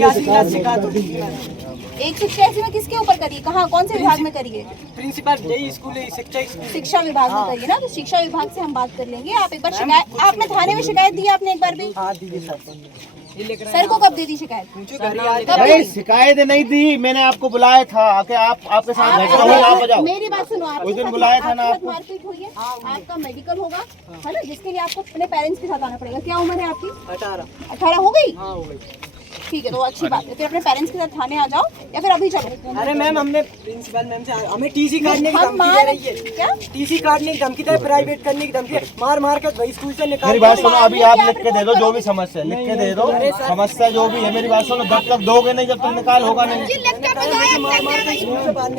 81 class शिकायत होती है। 186 में किसके ऊपर करिए, कहाँ कौन से विभाग में करिए? प्रिंसिपल यही स्कूल है, शिक्षा विभाग में करिए ना, तो शिक्षा विभाग से हम बात कर लेंगे। आप एक बार शिकायत, आपने थाने में शिकायत दी आपने एक बार भी? हाँ दीदी सर को कब दे दी शिकायत? नहीं शिकायत नहीं दी, मैंने आपको बुलाया था कि आपके साथ आप जाओ। मेरी बात सुनो, आप उस दिन बुलाया था ना आपको। मारपीट हुई है, आपका मेडिकल होगा है ना, जिसके लिए आपको अपने पेरेंट्स के साथ आना पड़ेगा। क्या उम्र है आपकी? 18 हो गई? हाँ हो गई। ठीक है, तो अच्छी बात है, फिर अपने पेरेंट्स के साथ थाने आ जाओ या फिर अभी चलो। अरे मैम हमने प्रिंसिपल मैम से हमें टीसी काटने की धमकी दे रही है। क्या टीसी काटने की धमकी दे, प्राइवेट करने की धमकी, मार मार कर वही स्कूल से निकाल। मेरी बात सुनो, अभी आप लिख के दे दो जो भी समस्या, लिख के दे दो समस्या जो भी है। मेरी बात सुनो, जब तक दोगे नहीं, जब तक निकाल होगा नहीं।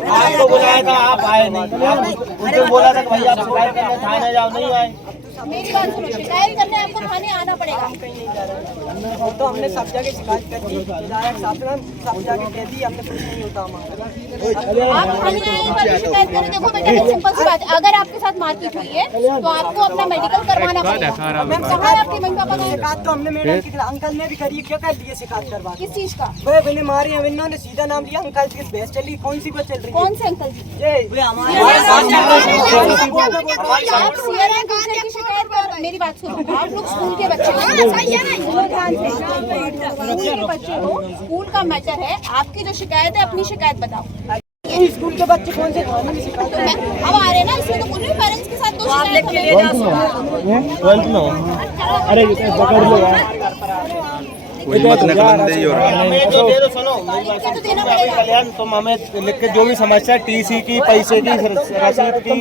आपको बुलाया था, आप आए नहीं। उनको बोला था कि भाई आप शिकायत करने थाने जाओ, नहीं आए। मेरी बात सुनो, शिकायत करने आपको थाने आना पड़ेगा। तो हमने सब जगह शिकायत कर दी, विधायक साहब से सब जगह कह दी, हमने कुछ नहीं होता हमारा। आप थाने आए एक बार शिकायत करें। देखो बेटा, सिंपल सी बात है, अगर आपके साथ मारपीट हुई है तो आपको अपना मेडिकल करवाना पड़ेगा। मैम कहाँ है आपके मम्मी पापा का? शिकायत तो हमने मैडम की अंकल ने भी करी, क्या कर लिए शिकायत करवा? किस चीज का? वे मैंने मारी है, इन्होंने सीधा नाम लिया अंकल की बहस चली। कौन सी बस चल रही है? कौन से अंकल जी? ये हमारे आप सीआरएन टीचर की शिकायत कर। मेरी बात सुनो, आप लोग स्कूल के बच्चे हो, सुनो ध्यान से, स्कूल के बच्चे हो, स्कूल का मैटर है। आपकी जो शिकायत है अपनी शिकायत बताओ। स्कूल के बच्चे कौन से थाने में शिकायत? तो मैं अब आ रहे हैं ना, इसलिए तो बोल रही हूँ पेरेंट्स के साथ दो शिकायत कर लेना। 12th में हो। अरे पकड़ लो यार, कोई मत निकलने दे। और हमें जो दे दो, सुनो मेरी बात सुनो, कल्याण तुम हमें लिख के जो भी समस्या, टीसी की, पैसे की, रसीद की।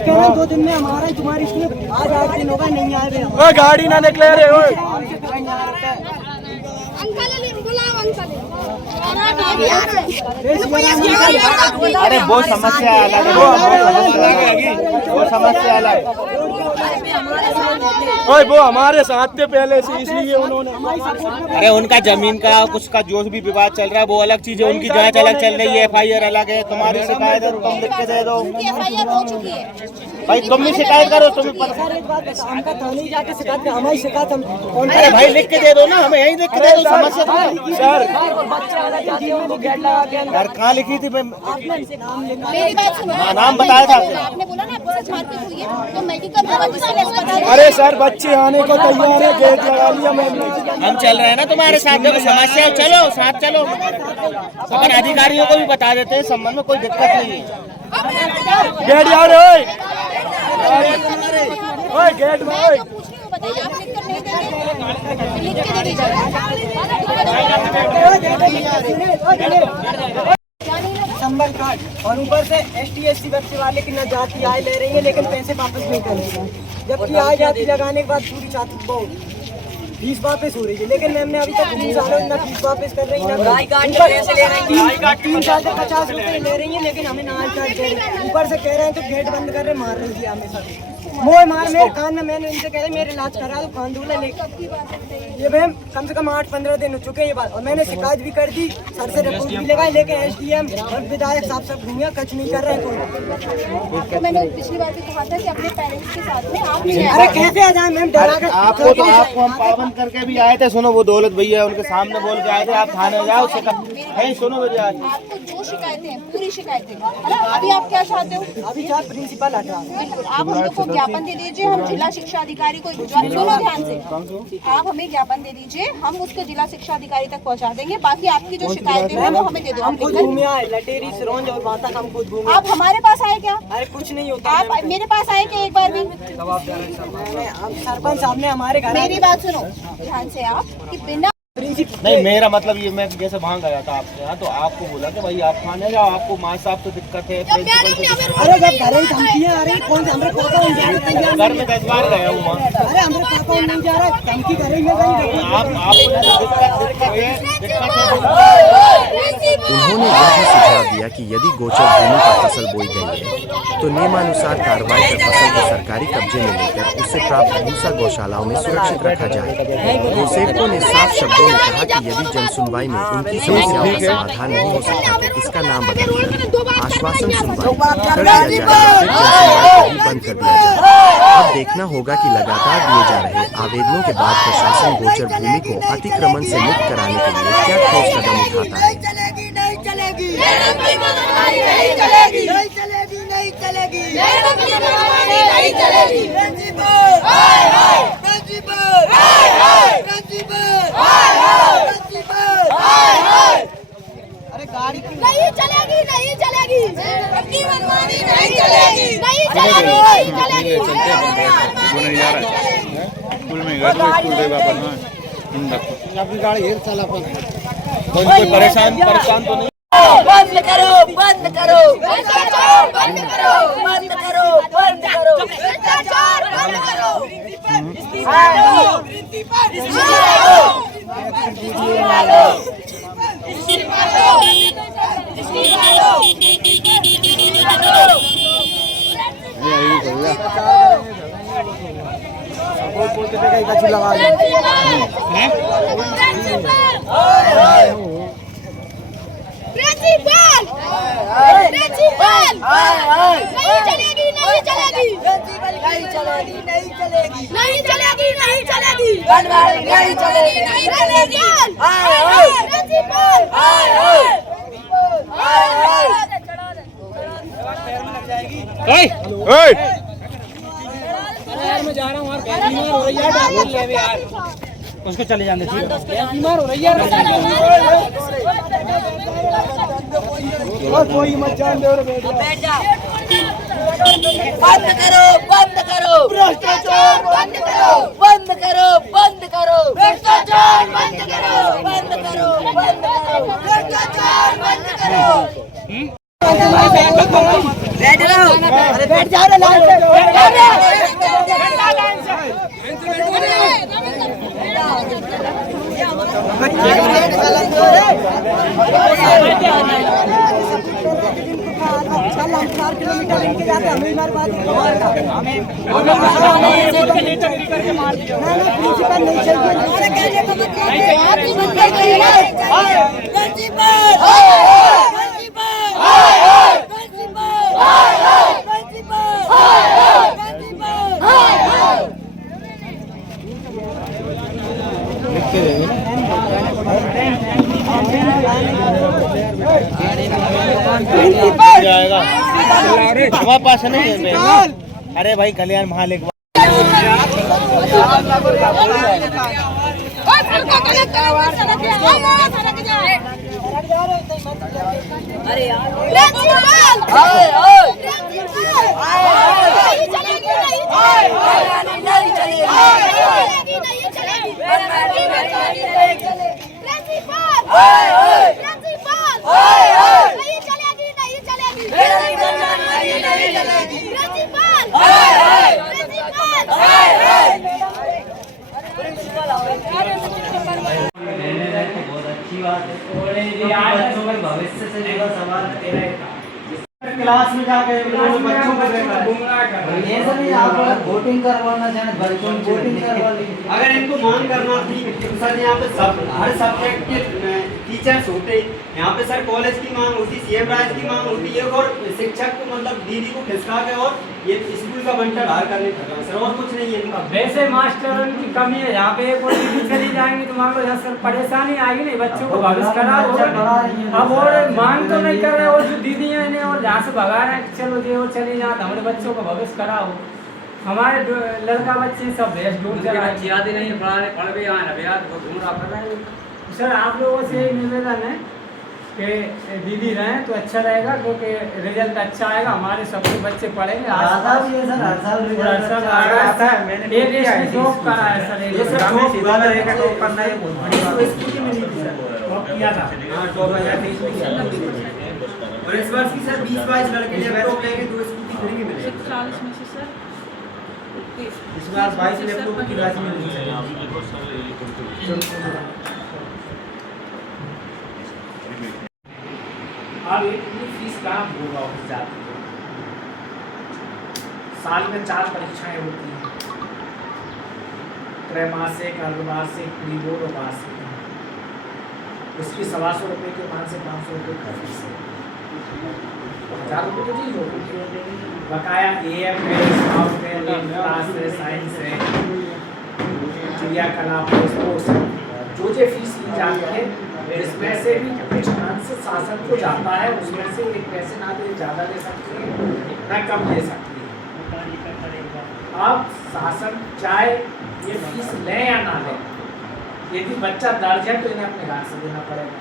कहना 2 दिन में हमारा तुम्हारी स्कूल आज 8 दिन होगा नहीं आए हुए। गाड़ी ना निकले रे। अरे वो समस्या अलग है, वो समस्या अलग। वो हमारे साथ थे पहले से, इसलिए उन्होंने। अरे उनका जमीन का कुछ का जो भी विवाद चल रहा है वो अलग चीज है, उनकी जांच अलग चल रही है, FIR अलग है। तुम्हारी शिकायत है, तुम लिख के दे दो। FIR हो चुकी है भाई, तुम भी शिकायत करो, तुम्हें पता। हमका थाने जाके शिकायत, हमारी शिकायत हम। अरे भाई लिख के दे दो ना, हमें यही लिख के दे दो समस्या। सर यार कहाँ लिखी थी? मेरी बात सुनो, नाम बताया था आपने। आपने बोला ना आपके साथ मारपीट हुई है, तो मेडिकल होगा जिसके लिए अस्पताल। अरे सर बच्चे आने को तैयार है, गेट लगा लिया मैंने। हम चल रहे हैं ना तुम्हारे साथ, देखो समस्या, चलो साथ चलो। अपन अधिकारियों को भी बता देते हैं, संबंध में कोई दिक्कत नहीं है। गेट यार, ओए गेट में ओए। बताइए, आप लिख कर नहीं देंगे? लिख के दे दीजिए। संबल कार्ड और ऊपर से ST/SC बच्चे वाले की न जाति आय ले रही है, लेकिन पैसे वापस नहीं कर रही है। जबकि आय जाति लगाने के बाद पूरी छात्र को फीस वापस हो रही है, लेकिन मैम ने अभी तक 3 सालों में फीस वापस कर रही है। 3 साल से 50 रुपए ले रही है, लेकिन हमें ना आई कार्ड दे रही है। ऊपर से कह रहे हैं तो गेट बंद कर रहे, मार रही है हमेशा। मोह मार मेरे कान में, मैंने इनसे कह रहे मेरे इलाज करा दो, कान दूल्हा लेकर। ये मैम कम से कम 8-15 दिन हो चुके हैं ये बात, और मैंने शिकायत भी कर दी, सर से रिपोर्ट भी लगाई, लेकिन SDM और विधायक साहब सब घूमिया, कुछ नहीं कर रहे हैं। तो मैंने पिछली बार भी कहा था कि अपने पेरेंट्स के साथ में आप भी अरे कैसे आ जाए मैम, डरा कर। आपको तो आपको हम पाबंद करके भी आए थे। सुनो, वो दौलत भैया उनके सामने बोल के आए थे आप थाने जाओ। नहीं सुनो मेरी बात, आपको जो शिकायतें हैं, पूरी शिकायतें है ना, अभी आप क्या चाहते हो? अभी चार प्रिंसिपल हटा। बिल्कुल, आप हम लोग को ज्ञापन दे दीजिए, हम जिला शिक्षा अधिकारी को सुनो ध्यान से, आप हमें ज्ञापन दे दीजिए, हम उसको जिला शिक्षा अधिकारी तक पहुंचा देंगे। बाकी आपकी जो शिकायतें हैं वो हमें दे दो। हम खुद घूमे आए, लटेरी सिरोंज और वहाँ तक हम खुद घूमे। आप हमारे पास आए क्या? अरे कुछ नहीं होता। आप मेरे पास आए क्या एक बार भी? सरपंच साहब ने हमारे घर। मेरी बात सुनो ध्यान से, आप कि बिना नहीं मेरा मतलब ये, मैं जैसे वहाँ गया था आपके यहाँ, तो आपको बोला कि भाई आप थाने जाओ, आपको माँ साहब से दिक्कत है, प्रिंसिपल से। अरे जब घर में धमकियाँ आ रही, कौन से हमारे पापा नहीं जा रहे? घर में 10 बार गया हूँ वहाँ। अरे हमारे पापा नहीं जा रहा, धमकी करेंगे। उन्होंने यह भी सुझाव दिया कि यदि गोचर भूमि पर फसल बोई गई है तो नियमानुसार कार्रवाई कर फसल को सरकारी कब्जे में लेकर उससे प्राप्त भूसा गौशालाओं में सुरक्षित रखा जाए। भूसेवकों ने साफ शब्दों ने कहा कि यदि जनसुनवाई में उनकी समस्याओं का समाधान नहीं हो सकता तो इसका नाम बदल आश्वासन सुनवाई कर दिया जाएगा, जनसुनवाई भी बंद कर दिया जाएगा। अब देखना होगा कि लगातार दिए जा रहे आवेदनों के बाद प्रशासन गोचर भूमि को अतिक्रमण से मुक्त कराने के लिए क्या ठोस कदम उठाता है। अरे गाड़ी नहीं चलेगी, नहीं चलेगी, अपनी मनमानी नहीं चलेगी, नहीं चलेगी, नहीं चलेगी। स्कूल में गए तो स्कूल गए वापस अपनी गाड़ी हेर चला अपन कोई परेशान तो नहीं। बंद करो, बंद करो, भ्रष्टाचार बंद करो, बंद करो, बंद करो, भ्रष्टाचार बंद करो, इस्तीफा दो, इस्तीफा दो, इस्तीफा दो, इस्तीफा दो, इस्तीफा दो, इस्तीफा दो। कछु लगा लो। प्रिंसिपल, प्रिंसिपल, नहीं चलेगी, नहीं चलेगी, नहीं चलेगी, नहीं चलेगी, नहीं चलेगी, नहीं चलेगी, नहीं चलेगी, नहीं चलेगी, प्रिंसिपल, मैं जा रहा हूँ यार, बीमार हो रही है, डॉक्टर ले आवे यार, उसको चले जाने दीजिए, बीमार हो रही है और कोई मत जान दे, बैठ जा। बंद करो, बंद करो, भ्रष्टाचार बंद करो, बंद करो, बंद करो, भ्रष्टाचार बंद करो, बंद करो, बंद करो, भ्रष्टाचार बंद करो। बैठ जाओ, अरे बैठ जाओ रे, लाइन से बैठ जाओ किलोमीटर इनके जाते हमें मार पाते प्रिंसिपल नहीं जाएगा हमारे पास नहीं है। अरे भाई कल्याण महाल एक अरे यार भविष्य से जुड़ा सवाल क्लास में जाके बच्चों को ऐसा नहीं, आप अगर वोटिंग करवाना चाहें बच्चों को वोटिंग करवा लीजिए। अगर इनको मांग करना थी तो सर यहाँ पे हर सब्जेक्ट के टीचर्स होते, यहाँ पे सर कॉलेज की मांग होती, सीएम राज की मांग होती है और शिक्षक को मतलब दीदी को खिसका के और ये स्कूल का बंटा ढाल करने लगा सर, और कुछ नहीं है इनका। वैसे मास्टरों की कमी है यहाँ पे, एक और दीदी चली जाएंगी तो मान लो सर परेशानी आएगी नहीं, बच्चों को भविष्य खराब होगा। अब और मांग तो नहीं कर रहे और जो दीदी हैं इन्हें और जहाँ से भगा रहे हैं चलो ये और चली जाए हमारे बच्चों का भविष्य खराब हो। हमारे लड़का बच्चे सब भेज ढूंढ याद ही नहीं पढ़ भी आए ढूंढ रहा है। सर आप लोगों से निवेदन है कि दीदी रहें तो अच्छा रहेगा, क्योंकि रिजल्ट अच्छा आएगा, हमारे सबके बच्चे पढ़ेंगे। जॉब करा है सर, ये सर जॉब करना है बहुत किया था और इस वर्ष की सर 20-22 लड़के लैपटॉप लेंगे तो स्कूटी फ्री में मिलेगी। 40 में से सर इस बार 22 लैपटॉप की राशि मिलेगी। अब इतनी फीस कहाँ होगा ऑफिस जाती है? साल में 4 परीक्षाएं होती हैं, त्रैमासिक, अर्धवार्षिक, प्री बोर्ड और वार्षिक। उसकी 125 रुपये के 500 से 500 रुपये का फीस है, तो 1000 रुपये तो चीज़ होगी। बकाया AM है, स्काउट है, क्लास है, साइंस है, क्रियाकलाप है, स्पोर्ट्स है, जो फीस ली जाती है इसमें से भी कुछ अंश शासन को जाता है, उसमें से एक पैसे ना दे ज़्यादा दे सकते हैं न कम दे सकती है। अब शासन चाहे ये फीस ले या ना ले, यदि बच्चा दर्ज है तो इन्हें अपने घर से देना पड़ेगा।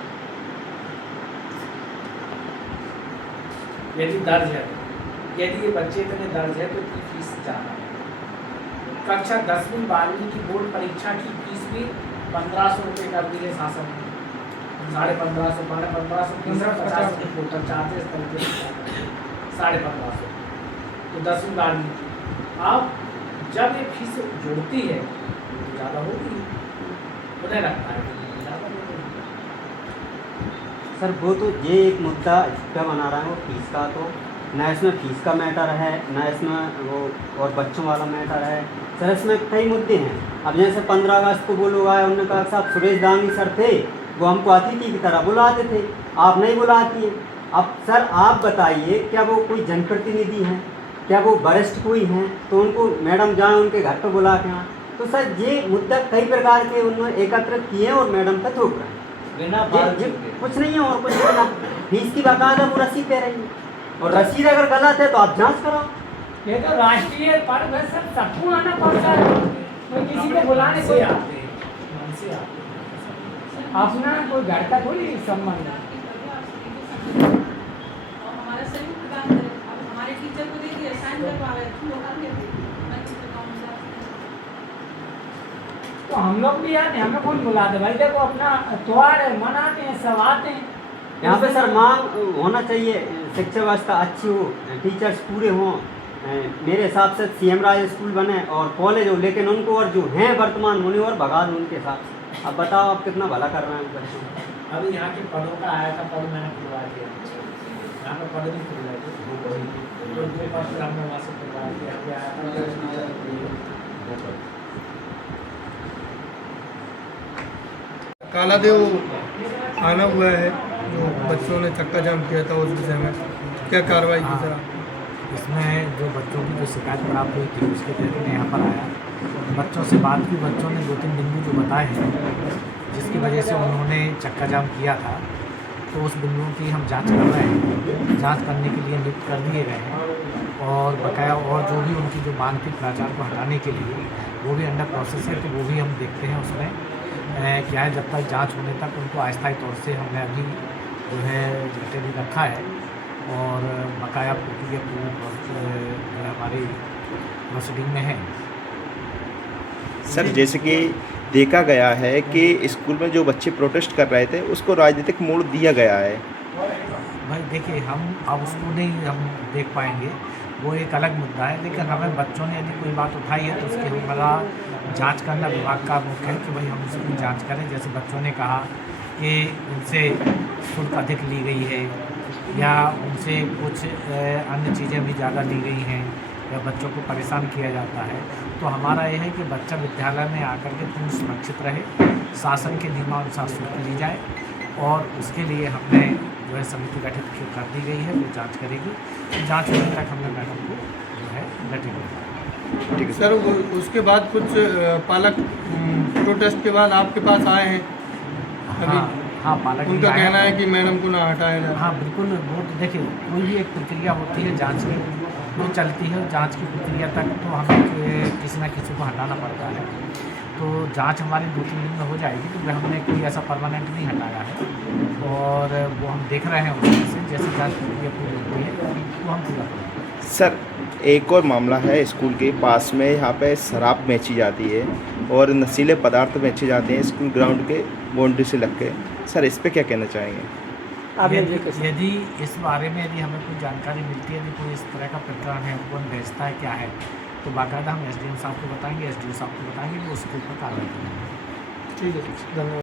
यदि दर्ज है, यदि ये बच्चे इतने दर्ज है तो इतनी फीस ज़्यादा है। कक्षा 10वीं 12वीं की बोर्ड परीक्षा की फीस भी 1500 रुपये कर दी है शासन ने, 1550, 1550, तीसरा 50 टोटल चार्जेस करके 1550, तो 10वीं 12वीं की। अब जब ये फीस जुड़ती है तो ज़्यादा होगी, उन्हें लगता है ज़्यादा होगी। सर वो तो ये एक मुद्दा क्या बना रहा है वो फीस का, तो ना इसमें फीस का मैटर है, ना इसमें वो और बच्चों वाला मैटर है। सर इसमें कई मुद्दे हैं। अब जैसे 15 अगस्त को वो लोग आए, उन्होंने कहा साहब सुरेश दांगी सर थे, वो हमको अतिथि की तरह बुलाते थे, आप नहीं बुलाती हैं। अब सर आप बताइए, क्या वो कोई जनप्रतिनिधि हैं, क्या वो वरिष्ठ कोई हैं तो उनको मैडम जाएँ उनके घर पर बुला के आएँ? तो सर ये मुद्दा कई प्रकार के उन्होंने एकत्रित किए हैं और मैडम पे थोप रहे हैं। कुछ नहीं है और कुछ नहीं, फीस की बाकायदा वो रसीद दे रही है, और रसीद अगर गलत है तो आप जांच कराओ। ये तो राष्ट्रीय पर्व है सर, सबको आना पड़ता है, कोई किसी को बुलाने से आते हैं, मन से आते हैं, अपना कोई घर का थोड़ी संबंध है। हमारा संयुक्त काम करें, अब हमारे टीचर को दे दिया साइन करवावे, तो हम लोग भी आते हैं, हमें कौन बुलाते भाई? देखो अपना त्योहार है, मनाते हैं, सब आते हैं। यहाँ पे सर मांग होना चाहिए, शिक्षा व्यवस्था अच्छी हो, टीचर्स पूरे हों। मेरे हिसाब से CM राज स्कूल बने और कॉलेज हो, लेकिन उनको और जो हैं वर्तमान होने और भगा दो उनके हिसाब से। अब बताओ आप कितना भला कर रहे हैं बच्चों को। अभी यहाँ के पदों का आया था, पद मैंने खुलवा दिया, यहाँ पर पद नहीं खुलवा दिया, जो पद हमने वहाँ से खुलवा दिया, अभी आया था। कालादेव आना हुआ है, जो बच्चों ने चक्का जाम किया था, उस विषय में क्या कार्रवाई की सर? इसमें जो बच्चों की जो शिकायत प्राप्त हुई थी उसके तहत मैं यहाँ पर आया, बच्चों से बात की। बच्चों ने 2-3 बिंदु जो बताए हैं जिसकी वजह से उन्होंने चक्का जाम किया था, तो उस बिंदुओं की हम जांच कर रहे हैं। जांच करने के लिए नियुक्त कर दिए गए हैं और बकाया और जो भी उनकी जो मानसिक प्राचार को हटाने के लिए वो भी अंडर प्रोसेस है, तो वो भी हम देखते हैं उसमें क्या है। जब तक जांच होने तक उनको अस्थायी तौर से हमने अभी जो है रिटेन रखा है और बकाया प्रक्रिया पूरी हमारी प्रोसीडिंग में है। सर जैसे कि देखा गया है कि स्कूल में जो बच्चे प्रोटेस्ट कर रहे थे उसको राजनीतिक मोड़ दिया गया है। भाई देखिए, हम अब उसको नहीं हम देख पाएंगे, वो एक अलग मुद्दा है, लेकिन हमें बच्चों ने यदि कोई बात उठाई है तो उसकी हमारा जांच करना विभाग का मुख्य है कि भाई हम उसकी जांच करें। जैसे बच्चों ने कहा कि उनसे शुल्क अधिक ली गई है या उनसे कुछ अन्य चीज़ें भी ज़्यादा ली गई हैं या बच्चों को परेशान किया जाता है, तो हमारा यह है कि बच्चा विद्यालय में आकर के पूर्ण सुरक्षित रहे, शासन के नियमानुसार शुल्क ली जाए, और उसके लिए हमने जो है समिति गठित कर दी गई है, वो जांच करेगी। जांच होने तक हमने मैडम को जो है गठित। ठीक है सर, उसके बाद कुछ पालक प्रोटेस्ट के बाद आपके पास आए हैं अभी? हाँ, पालक उनका कहना है कि मैडम को ना हटाया जाए। हाँ बिल्कुल, वो तो देखिए कोई भी एक प्रक्रिया होती है जांच की, वो चलती है, जांच की प्रक्रिया तक तो हमें किसी न किसी को हटाना पड़ता है। तो जांच हमारी 2-3 दिन में हो जाएगी, तो हमने कोई ऐसा परमानेंट नहीं हटाया है और वो हम देख रहे हैं उसमें से जैसे जांच प्रक्रिया पूरी होती है तो हम पूरा करेंगे। सर एक और मामला है, स्कूल के पास में यहाँ पे शराब बेची जाती है और नशीले पदार्थ बेचे जाते हैं स्कूल ग्राउंड के बाउंड्री से लग के। सर इस पे क्या कहना चाहेंगे? यदि इस बारे में यदि हमें कोई जानकारी मिलती है, यदि कोई इस तरह का प्रकरण है, कौन बेचता है, क्या है, तो बाकायदा हम SDM साहब को बताएंगे, SDO साहब को बताएंगे, वो उसके ऊपर कार्रवाई करेंगे। ठीक है, धन्यवाद।